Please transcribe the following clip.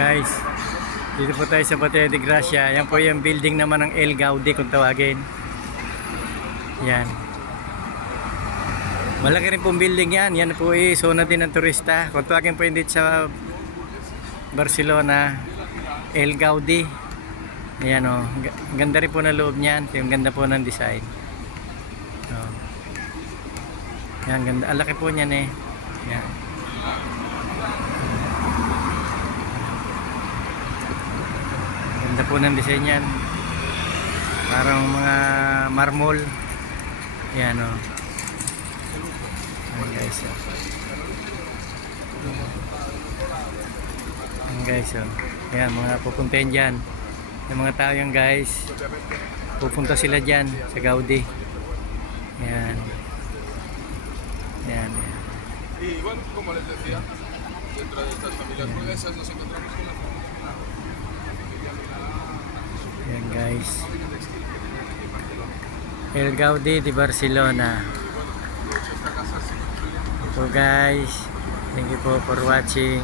Guys, dito po tayo sa Paseo de Gracia. Yan po yung building naman ng El Gaudi kung tawagin. Yan. Malaki rin pong building yan. Yan po zona din ng turista. Kung tawagin po hindi sa Barcelona, El Gaudi. Ayan o. Ganda rin po na loob niyan. Yung ganda po ng design. Oh. Yan, ganda. Alaki po niyan eh. Yan. Ganda po ng design yan. Parang mga marmol. Yan o. Ayan guys o. Ayan guys o. Ayan mga pupuntahin dyan. Yung mga tao yan guys. Pupunta sila dyan sa Gaudi. Ayan. Ayan. Y bueno, como les decía, dentro de estas familias burguesas nos encontramos con la familia. Ayan guys. El Gaudi de Barcelona. So guys, thank you po for watching.